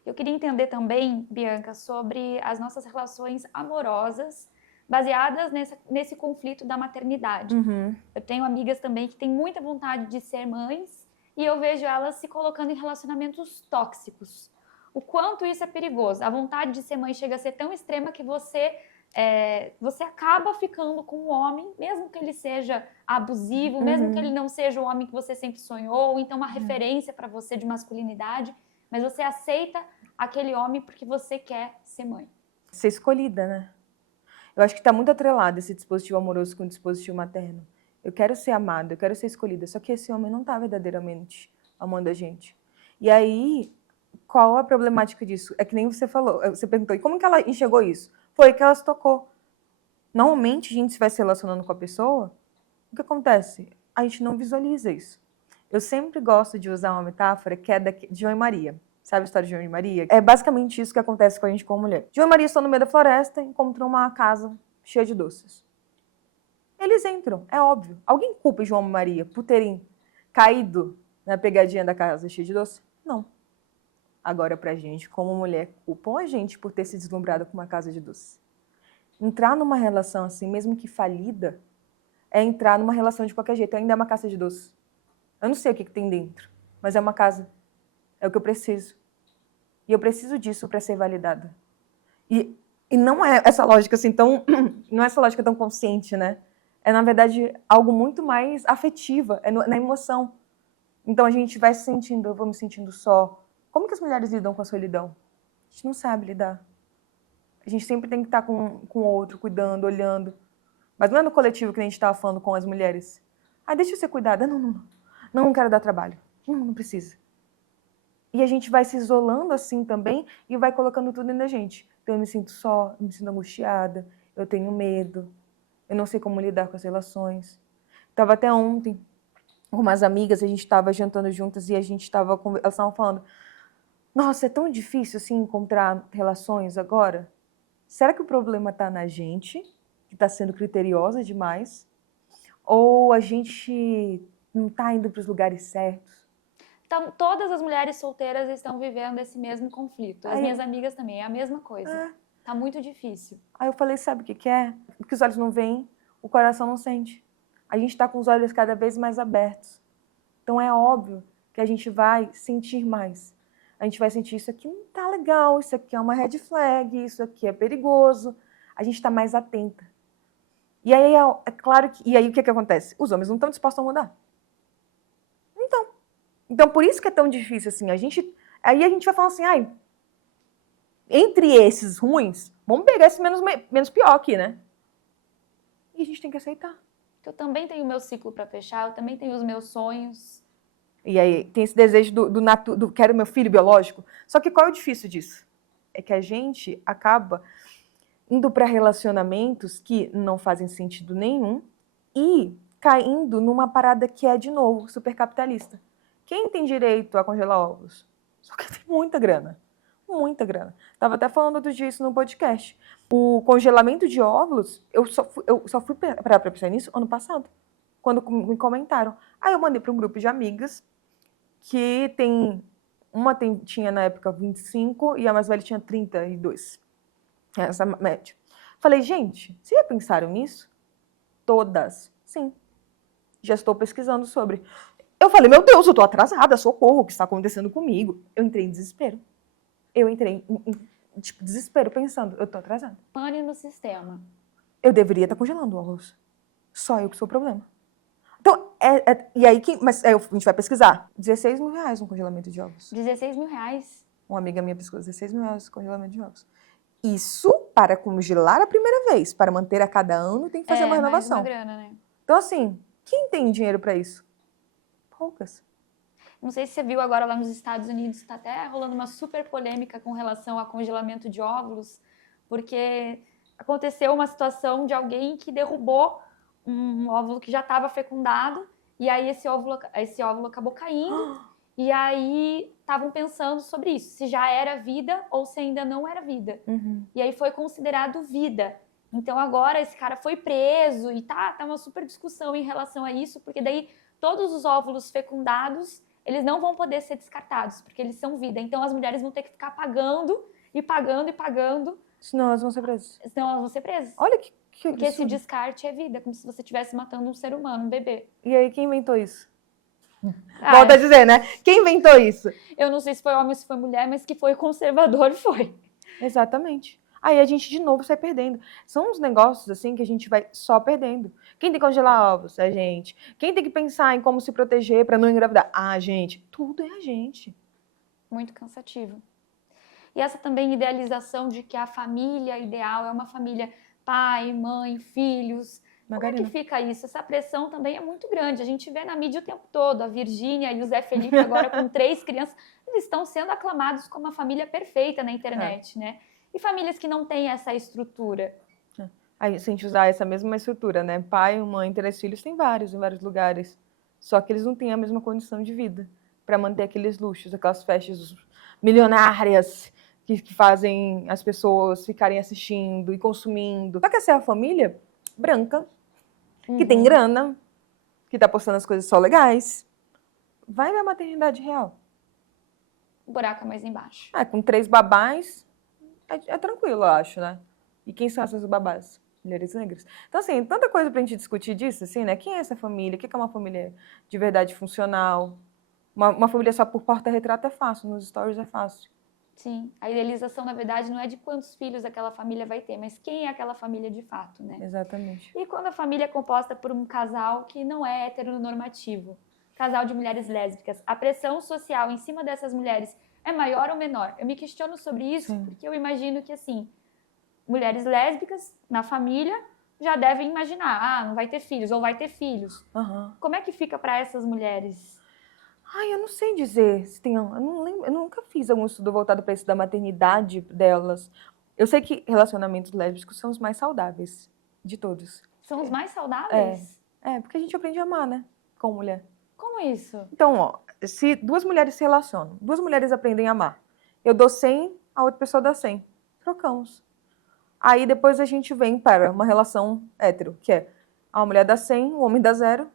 Eu queria entender também, Bianca, sobre as nossas relações amorosas baseadas nesse conflito da maternidade. Eu tenho amigas também que têm muita vontade de ser mães e eu vejo elas se colocando em relacionamentos tóxicos. O quanto isso é perigoso. A vontade de ser mãe chega a ser tão extrema que você acaba ficando com um homem, mesmo que ele seja abusivo, mesmo que ele não seja o homem que você sempre sonhou, ou então uma referência para você de masculinidade, mas você aceita aquele homem porque você quer ser mãe. Ser escolhida, né? Eu acho que está muito atrelado esse dispositivo amoroso com o dispositivo materno. Eu quero ser amada, eu quero ser escolhida, só que esse homem não está verdadeiramente amando a gente. E aí, qual a problemática disso? É que nem você falou, você perguntou, e como que ela enxergou isso? Foi que ela se tocou. Normalmente, a gente vai se relacionando com a pessoa, o que acontece? A gente não visualiza isso. Eu sempre gosto de usar uma metáfora que é de João e Maria. Sabe a história de João e Maria? É basicamente isso que acontece com a gente como mulher. João e Maria estão no meio da floresta e encontram uma casa cheia de doces. Eles entram, é óbvio. Alguém culpa João e Maria por terem caído na pegadinha da casa cheia de doces? Não. Agora, pra gente, como mulher, culpam a gente por ter se deslumbrado com uma casa de doces. Entrar numa relação assim, mesmo que falida, é entrar numa relação de qualquer jeito. Ainda é uma casa de doces. Eu não sei o que tem dentro, mas é uma casa. É o que eu preciso. E eu preciso disso para ser validada. E não é essa lógica assim tão... Não é essa lógica tão consciente, né? É, na verdade, algo muito mais afetiva. É na emoção. Então, a gente vai se sentindo... Eu vou me sentindo só. Como que as mulheres lidam com a solidão? A gente não sabe lidar. A gente sempre tem que estar com o outro, cuidando, olhando. Mas não é no coletivo que a gente estava falando com as mulheres. Ah, deixa eu ser cuidada. Não quero dar trabalho. Não precisa. E a gente vai se isolando assim também e vai colocando tudo dentro da gente. Então eu me sinto só, eu me sinto angustiada, eu tenho medo, eu não sei como lidar com as relações. Estava até ontem com umas amigas, a gente estava jantando juntas e elas estavam falando, nossa, é tão difícil assim encontrar relações agora. Será que o problema está na gente, que está sendo criteriosa demais? Ou a gente não está indo para os lugares certos? Então, todas as mulheres solteiras estão vivendo esse mesmo conflito. As minhas amigas também, é a mesma coisa. Tá muito difícil. Aí eu falei, sabe o que é? O que os olhos não veem, o coração não sente. A gente está com os olhos cada vez mais abertos. Então é óbvio que a gente vai sentir mais. A gente vai sentir isso aqui não tá legal, isso aqui é uma red flag, isso aqui é perigoso. A gente está mais atenta. E aí é claro que... E aí o que acontece? Os homens não estão dispostos a mudar. Então, por isso que é tão difícil, assim, aí a gente vai falando assim, entre esses ruins, vamos pegar esse menos pior aqui, né? E a gente tem que aceitar. Eu também tenho o meu ciclo para fechar, eu também tenho os meus sonhos. E aí tem esse desejo do quero meu filho biológico. Só que qual é o difícil disso? É que a gente acaba indo para relacionamentos que não fazem sentido nenhum e caindo numa parada que é, de novo, super capitalista. Quem tem direito a congelar ovos? Só que tem muita grana. Muita grana. Estava até falando outro dia isso no podcast. O congelamento de óvulos, eu só fui para pensar nisso ano passado, quando me comentaram. Aí eu mandei para um grupo de amigas que tinha na época 25 e a mais velha tinha 32. Essa média. Falei, gente, vocês já pensaram nisso? Todas. Sim. Já estou pesquisando sobre. Eu falei, meu Deus, eu tô atrasada, socorro, o que está acontecendo comigo? Eu entrei em desespero. Eu entrei em desespero, pensando, eu tô atrasada. Pane no sistema. Eu deveria estar congelando o arroz. Só eu que sou o problema. Então, e aí, mas a gente vai pesquisar. R$16.000 um congelamento de ovos. R$16.000? Uma amiga minha pesquisou R$16.000 um congelamento de ovos. Isso para congelar a primeira vez. Para manter a cada ano, tem que fazer uma renovação. Mais uma grana, né? Então, assim, quem tem dinheiro para isso? Poucas. Não sei se você viu agora lá nos Estados Unidos, está até rolando uma super polêmica com relação a congelamento de óvulos, porque aconteceu uma situação de alguém que derrubou um óvulo que já estava fecundado, e aí esse óvulo acabou caindo, e aí estavam pensando sobre isso, se já era vida ou se ainda não era vida. E aí foi considerado vida. Então agora esse cara foi preso e tá uma super discussão em relação a isso, porque daí todos os óvulos fecundados, eles não vão poder ser descartados, porque eles são vida. Então as mulheres vão ter que ficar pagando e pagando e pagando, Senão elas vão ser presas. senão elas vão ser presas. Olha que Porque esse absurdo. descarte é vida, como se você estivesse matando um ser humano, um bebê. E aí, quem inventou isso? Ah, Volta a dizer, né? Quem inventou isso? eu não sei se foi homem ou se foi mulher, mas que foi conservador, foi. Exatamente. Aí a gente de novo sai perdendo. São uns negócios assim que a gente vai só perdendo. Quem tem que congelar ovos? É a gente. Quem tem que pensar em como se proteger para não engravidar? Ah, gente. Tudo é a gente. Muito cansativo. E essa também idealização de que a família ideal é uma família pai, mãe, filhos. Como é que fica isso? Essa pressão também é muito grande. A gente vê na mídia o tempo todo. A Virgínia e o Zé Felipe agora com 3 crianças, eles estão sendo aclamados como a família perfeita na internet, né? E famílias que não têm essa estrutura? Aí, se a gente usar essa mesma estrutura, né? Pai, mãe, 3 filhos, tem vários, em vários lugares. Só que eles não têm a mesma condição de vida para manter aqueles luxos, aquelas festas milionárias que fazem as pessoas ficarem assistindo e consumindo. Só que essa é a família branca, que tem grana, que tá postando as coisas só legais. Vai ver a maternidade real. O buraco é mais embaixo. Com 3 babás, é tranquilo, eu acho, né? E quem são essas babás? Mulheres negras. Então, assim, tanta coisa pra gente discutir disso, assim, né? Quem é essa família? O que é uma família de verdade funcional? Uma família só por porta-retrato é fácil, nos stories é fácil. Sim, a idealização, na verdade, não é de quantos filhos aquela família vai ter, mas quem é aquela família de fato, né? Exatamente. E quando a família é composta por um casal que não é heteronormativo, casal de mulheres lésbicas, a pressão social em cima dessas mulheres é maior ou menor? Eu me questiono sobre isso, Sim. porque eu imagino que, assim, mulheres lésbicas na família já devem imaginar, não vai ter filhos, ou vai ter filhos. Uhum. Como é que fica para essas mulheres? Ai, eu não sei dizer se tem. Eu não lembro, eu nunca fiz algum estudo voltado para isso da maternidade delas. Eu sei que relacionamentos lésbicos são os mais saudáveis de todos. São os mais saudáveis? Porque a gente aprende a amar, né? Com mulher. Como isso? Então, ó, se 2 mulheres se relacionam, 2 mulheres aprendem a amar. Eu dou 100, a outra pessoa dá 100. Trocamos. Aí depois a gente vem para uma relação hétero, que é a mulher dá 100, o homem dá 0,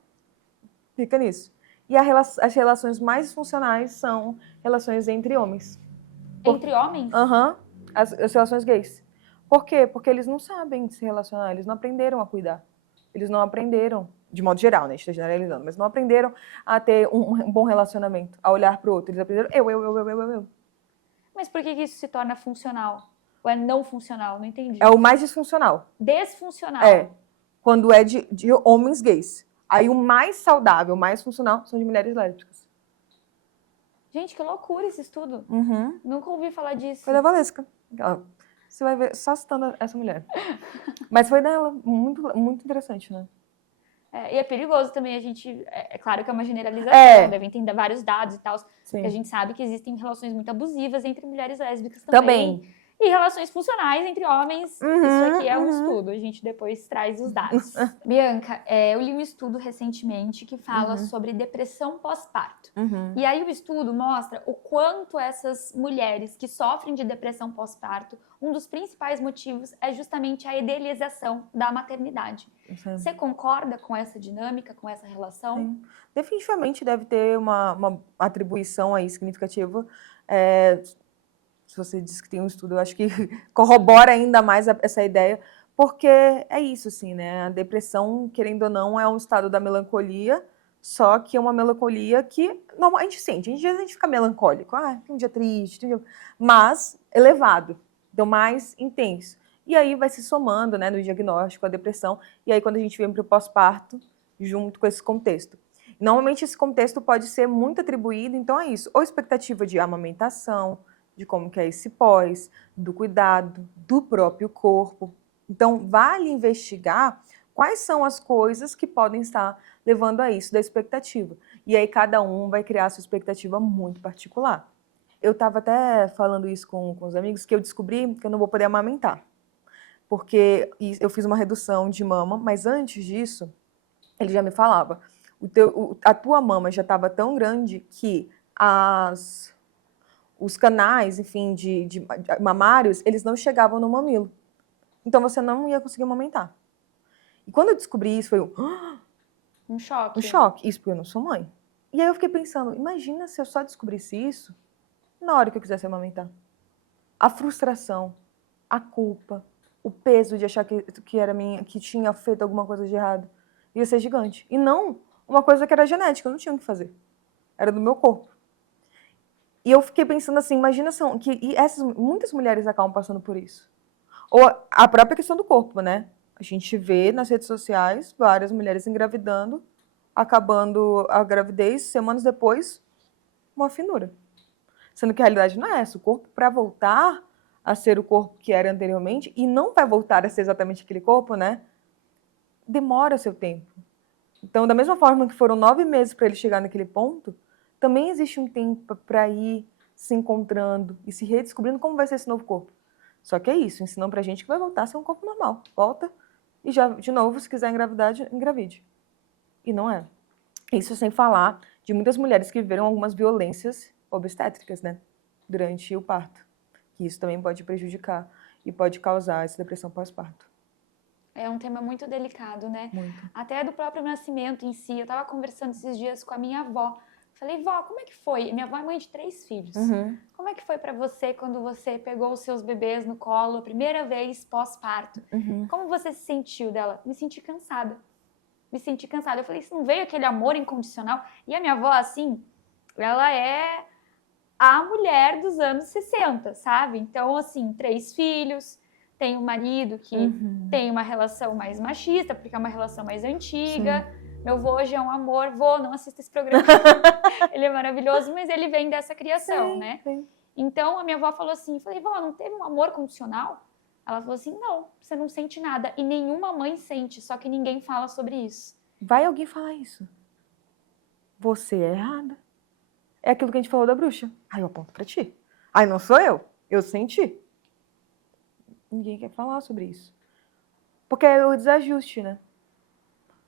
fica nisso. E as relações mais funcionais são relações entre homens. Entre homens? As relações gays. Por quê? Porque eles não sabem se relacionar, eles não aprenderam a cuidar. Eles não aprenderam, de modo geral, né? A gente está generalizando, mas não aprenderam a ter um bom relacionamento, a olhar para o outro. Eles aprenderam eu. Mas por que isso se torna funcional? Ou é não funcional? Não entendi. É o mais disfuncional. Desfuncional. Quando é de homens gays. Aí o mais saudável, o mais funcional são de mulheres lésbicas. Gente, que loucura esse estudo. Nunca ouvi falar disso. Foi da Valesca. Você vai ver só citando essa mulher. Mas foi dela. Muito, muito interessante, né? E é perigoso também a gente... É claro que é uma generalização. Devem ter vários dados e tal. Sim. Que a gente sabe que existem relações muito abusivas entre mulheres lésbicas também. E relações funcionais entre homens. Isso aqui é um estudo, a gente depois traz os dados. Bianca, eu li um estudo recentemente que fala sobre depressão pós-parto. E aí o estudo mostra o quanto essas mulheres que sofrem de depressão pós-parto, um dos principais motivos é justamente a idealização da maternidade. Você concorda com essa dinâmica, com essa relação? Sim. Definitivamente deve ter uma atribuição aí significativa. Se você diz que tem um estudo, eu acho que corrobora ainda mais essa ideia, porque é isso, assim, né? A depressão, querendo ou não, é um estado da melancolia, só que é uma melancolia que a gente sente. Às vezes a gente fica melancólico, tem um dia triste, mas elevado, então mais intenso. E aí vai se somando, né, no diagnóstico, a depressão, e aí quando a gente vem para o pós-parto, junto com esse contexto. Normalmente esse contexto pode ser muito atribuído, então, a isso, ou expectativa de amamentação, de como que é esse pós, do cuidado, do próprio corpo. Então, vale investigar quais são as coisas que podem estar levando a isso, da expectativa. E aí cada um vai criar a sua expectativa muito particular. Eu estava até falando isso com os amigos, que eu descobri que eu não vou poder amamentar. Porque eu fiz uma redução de mama, mas antes disso, ele já me falava, a tua mama já estava tão grande que os canais, enfim, de mamários, eles não chegavam no mamilo. Então, você não ia conseguir amamentar. E quando eu descobri isso, foi um choque. Um choque. Isso porque eu não sou mãe. E aí eu fiquei pensando, imagina se eu só descobrisse isso na hora que eu quisesse amamentar. A frustração, a culpa, o peso de achar que era minha, que tinha feito alguma coisa de errado, ia ser gigante. E não uma coisa que era genética, eu não tinha o que fazer. Era do meu corpo. E eu fiquei pensando assim, imagina muitas mulheres acabam passando por isso. Ou a própria questão do corpo, né? A gente vê nas redes sociais várias mulheres engravidando, acabando a gravidez, semanas depois, uma finura. Sendo que a realidade não é essa. O corpo, para voltar a ser o corpo que era anteriormente, e não vai voltar a ser exatamente aquele corpo, né? Demora seu tempo. Então, da mesma forma que foram 9 meses para ele chegar naquele ponto, também existe um tempo para ir se encontrando e se redescobrindo como vai ser esse novo corpo. Só que é isso, ensinam pra gente que vai voltar a ser um corpo normal. Volta e já, de novo, se quiser engravidar, engravide. E não é. Isso sem falar de muitas mulheres que viveram algumas violências obstétricas, né? Durante o parto. Que isso também pode prejudicar e pode causar essa depressão pós-parto. É um tema muito delicado, né? Muito. Até do próprio nascimento em si. Eu estava conversando esses dias com a minha avó. Falei, vó, como é que foi? Minha avó é mãe de 3 filhos. Uhum. Como é que foi para você quando você pegou os seus bebês no colo a primeira vez pós-parto? Uhum. Como você se sentiu dela? Me senti cansada. Me senti cansada. Eu falei, isso não veio aquele amor incondicional? E a minha avó, assim, ela é a mulher dos anos 60, sabe? Então, assim, 3 filhos, tem um marido que tem uma relação mais machista, porque é uma relação mais antiga. Sim. Meu avô hoje é um amor. Vô, não assista esse programa. Ele é maravilhoso, mas ele vem dessa criação, sim, né? Sim. Então, a minha avó falou assim, falei, vó, não teve um amor condicional? Ela falou assim, não, você não sente nada. E nenhuma mãe sente, só que ninguém fala sobre isso. Vai alguém falar isso? Você é errada. É aquilo que a gente falou da bruxa. Ai, eu aponto pra ti. Ai, não sou eu senti. Ninguém quer falar sobre isso. Porque é o desajuste, né?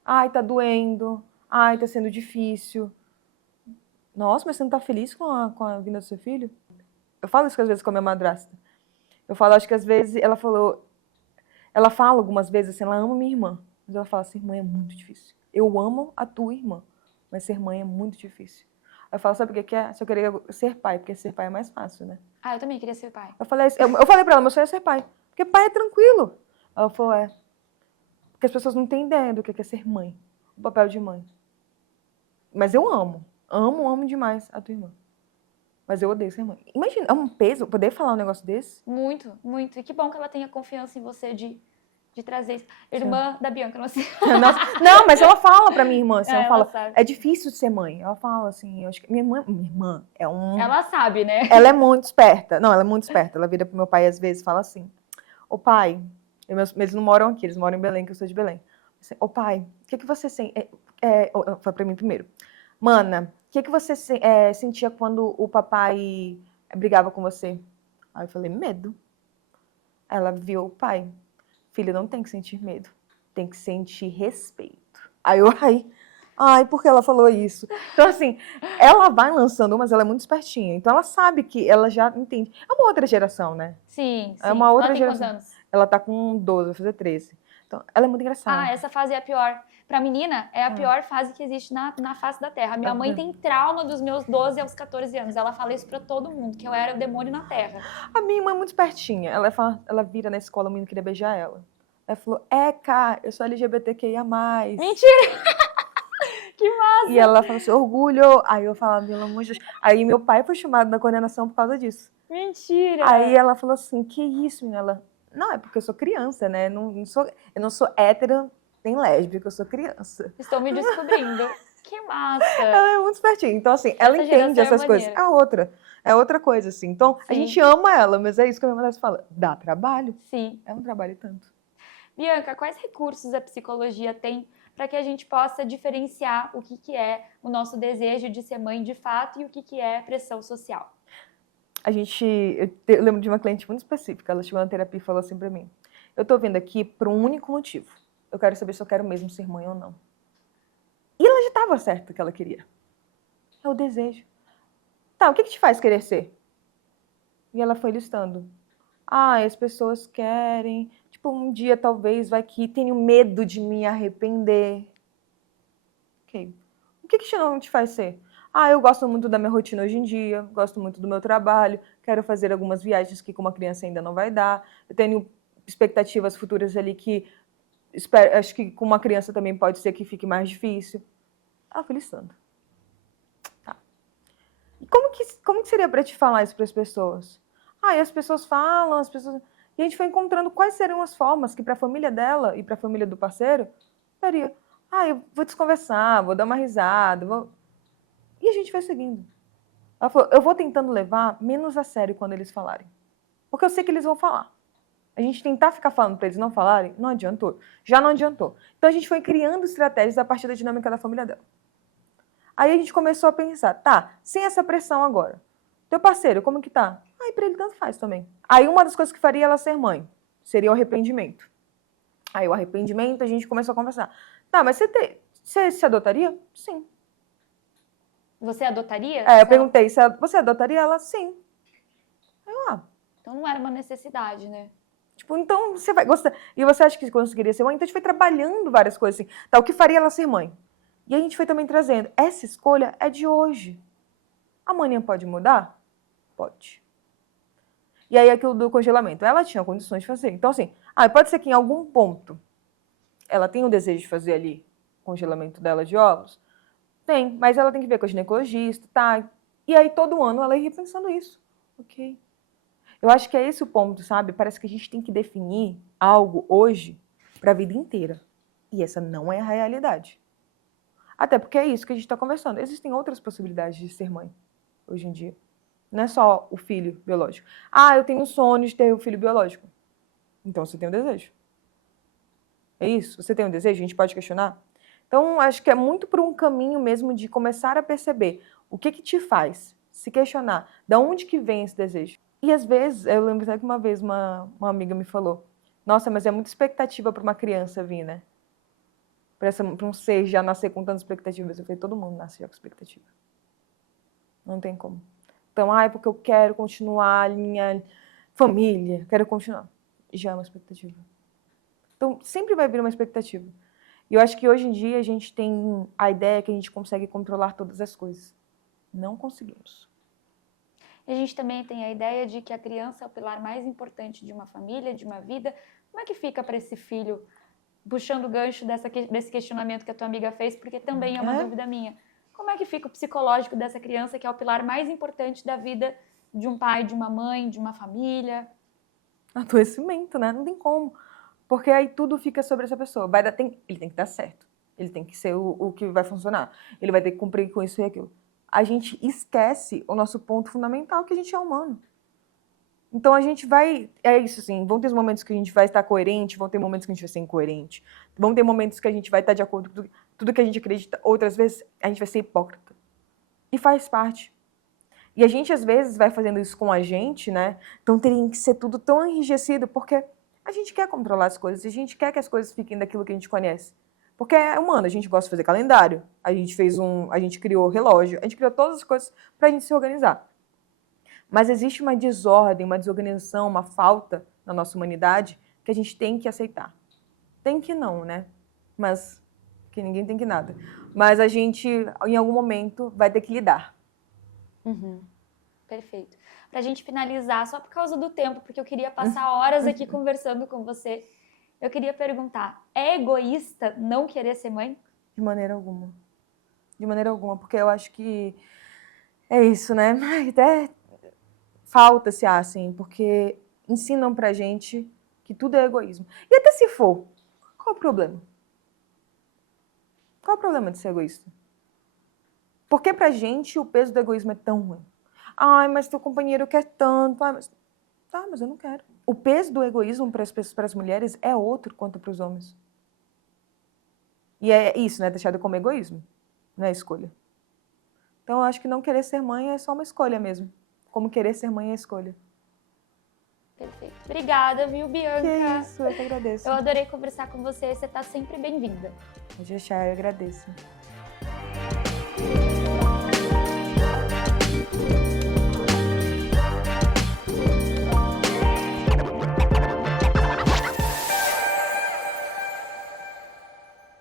Ai, tá doendo. Ai, tá sendo difícil. Nossa, mas você não tá feliz com a vinda do seu filho? Eu falo isso que às vezes com a minha madrasta. Eu falo, acho que às vezes ela fala algumas vezes assim, ela ama minha irmã. Mas ela fala, ser mãe é muito difícil. Eu amo a tua irmã, mas ser mãe é muito difícil. Eu falo, sabe o que é? Só queria ser pai, porque ser pai é mais fácil, né? Ah, eu também queria ser pai. Eu falei pra ela, meu sonho é ser pai. Porque pai é tranquilo. Ela falou, é. Porque as pessoas não têm ideia do que é ser mãe. O papel de mãe. Mas eu amo. Amo demais a tua irmã. Mas eu odeio ser mãe. Imagina, é um peso poder falar um negócio desse. Muito, muito. E que bom que ela tenha confiança em você de trazer isso. Irmã da Bianca, não sei. Não, mas ela fala pra minha irmã, assim, ela fala, sabe. é difícil ser mãe. Ela fala assim, eu acho que minha irmã é um... Ela sabe, né? Ela é muito esperta. Não, ela é muito esperta. Ela vira pro meu pai às vezes e fala assim, ô pai, eles não moram aqui, eles moram em Belém, que eu sou de Belém. Assim, ô pai, o que você sente? Foi pra mim primeiro. Mana, o que você sentia quando o papai brigava com você? Aí eu falei, medo. Ela viu o pai. Filha, não tem que sentir medo. Tem que sentir respeito. Aí eu, ai, por que ela falou isso? Então, assim, ela vai lançando, mas ela é muito espertinha. Então, ela sabe que ela já entende. É uma outra geração, né? Sim, sim. É uma outra ela tem geração. Quantos anos? Ela tá com 12, vai fazer 13. Então, ela é muito engraçada. Ah, essa fase é a pior. Pra menina, é a pior fase que existe na face da Terra. Minha mãe tem trauma dos meus 12 aos 14 anos. Ela fala isso pra todo mundo, que eu era o demônio na Terra. A minha irmã é muito espertinha. Ela vira na escola, o menino queria beijar ela. Ela falou, cá, eu sou LGBTQIA+. Mentira! Que massa! E ela falou assim, orgulho. Aí eu falava, pelo amor de Deus. Aí meu pai foi chamado na coordenação por causa disso. Mentira! Aí ela falou assim, que isso, menina? Ela, não, é porque eu sou criança, né? Eu não sou hétero nem lésbica, eu sou criança. Estou me descobrindo. Que massa! Ela é muito espertinha. Então, assim, ela entende essas coisas. É outra coisa, assim. Então, sim, a gente ama ela, mas é isso que a minha mãe fala. Dá trabalho? Sim. É um trabalho tanto. Bianca, quais recursos a psicologia tem para que a gente possa diferenciar o que é o nosso desejo de ser mãe de fato e o que é pressão social? Eu lembro de uma cliente muito específica, ela chegou na terapia e falou assim pra mim, eu tô vindo aqui por um único motivo, eu quero saber se eu quero mesmo ser mãe ou não. E ela já estava certa que ela queria. É o desejo. Tá, o que te faz querer ser? E ela foi listando. As pessoas querem, tipo, um dia talvez vai que tenho medo de me arrepender. Ok. O que não te faz ser? Ah, eu gosto muito da minha rotina hoje em dia, gosto muito do meu trabalho, quero fazer algumas viagens que com uma criança ainda não vai dar. Eu tenho expectativas futuras ali que acho que com uma criança também pode ser que fique mais difícil. Ah, fui listando. Tá. E como que seria para te falar isso para as pessoas? Ah, e as pessoas falam, E a gente foi encontrando quais seriam as formas que para a família dela e para a família do parceiro daria. Ah, eu vou desconversar, vou dar uma risada, E a gente vai seguindo. Ela falou, eu vou tentando levar menos a sério quando eles falarem. Porque eu sei que eles vão falar. A gente tentar ficar falando para eles não falarem, não adiantou. Já não adiantou. Então a gente foi criando estratégias a partir da dinâmica da família dela. Aí a gente começou a pensar, tá, sem essa pressão agora. Teu parceiro, como que tá? Aí pra ele tanto faz também. Aí uma das coisas que faria ela ser mãe seria o arrependimento. Aí o arrependimento a gente começou a conversar. Tá, mas você se adotaria? Sim. Você adotaria? Eu perguntei, você adotaria ela? Sim. Então não era uma necessidade, né? Tipo, então você vai gostar. E você acha que conseguiria ser mãe? Então a gente foi trabalhando várias coisas assim. Tá, o que faria ela ser mãe? E a gente foi também trazendo. Essa escolha é de hoje. Amanhã pode mudar? Pode. E aí aquilo do congelamento. Ela tinha condições de fazer. Então assim, pode ser que em algum ponto ela tenha o desejo de fazer ali o congelamento dela de ovos? Tem, mas ela tem que ver com a ginecologista, tá? E aí todo ano ela ia pensando isso. Ok. Eu acho que é esse o ponto, sabe? Parece que a gente tem que definir algo hoje para a vida inteira. E essa não é a realidade. Até porque é isso que a gente está conversando. Existem outras possibilidades de ser mãe hoje em dia. Não é só o filho biológico. Eu tenho um sonho de ter o filho biológico. Então você tem um desejo. É isso? Você tem um desejo? A gente pode questionar? Então, acho que é muito por um caminho mesmo de começar a perceber o que te faz se questionar. Da onde que vem esse desejo? E às vezes, eu lembro até que uma vez uma amiga me falou, nossa, mas é muita expectativa para uma criança vir, né? Para um ser já nascer com tantas expectativas. Eu falei, todo mundo nasce já com expectativa. Não tem como. Então, porque eu quero continuar a minha família, quero continuar. Já é uma expectativa. Então, sempre vai vir uma expectativa. E eu acho que hoje em dia a gente tem a ideia que a gente consegue controlar todas as coisas. Não conseguimos. E a gente também tem a ideia de que a criança é o pilar mais importante de uma família, de uma vida. Como é que fica para esse filho, puxando o gancho desse questionamento que a tua amiga fez, porque também é uma dúvida minha. Como é que fica o psicológico dessa criança que é o pilar mais importante da vida de um pai, de uma mãe, de uma família? Adoecimento, né? Não tem como. Porque aí tudo fica sobre essa pessoa. Ele tem que dar certo. Ele tem que ser o que vai funcionar. Ele vai ter que cumprir com isso e aquilo. A gente esquece o nosso ponto fundamental, que a gente é humano. Então a gente vai... É isso, assim, vão ter momentos que a gente vai estar coerente, vão ter momentos que a gente vai ser incoerente. Vão ter momentos que a gente vai estar de acordo com tudo que a gente acredita. Outras vezes a gente vai ser hipócrita. E faz parte. E a gente, às vezes, vai fazendo isso com a gente, né? Então teria que ser tudo tão enrijecido, porque a gente quer controlar as coisas, a gente quer que as coisas fiquem daquilo que a gente conhece. Porque é humano, a gente gosta de fazer calendário, a gente criou relógio, a gente criou todas as coisas para a gente se organizar. Mas existe uma desordem, uma desorganização, uma falta na nossa humanidade que a gente tem que aceitar. Tem que não, né? Mas que ninguém tem que nada. Mas a gente, em algum momento, vai ter que lidar. Uhum. Perfeito. Para a gente finalizar, só por causa do tempo, porque eu queria passar horas aqui conversando com você, eu queria perguntar, é egoísta não querer ser mãe? De maneira alguma. De maneira alguma, porque eu acho que é isso, né? Até falta-se, assim, porque ensinam pra gente que tudo é egoísmo. E até se for, qual o problema? Qual o problema de ser egoísta? Porque pra gente o peso do egoísmo é tão ruim. Mas teu companheiro quer tanto. Mas eu não quero. O peso do egoísmo para as mulheres é outro quanto para os homens. E é isso, né? Deixado como egoísmo. Não é escolha. Então eu acho que não querer ser mãe é só uma escolha mesmo. Como querer ser mãe é escolha. Perfeito. Obrigada, viu, Bianca? Que isso, eu que agradeço. Eu adorei conversar com você, você está sempre bem-vinda. Pode deixar, eu agradeço.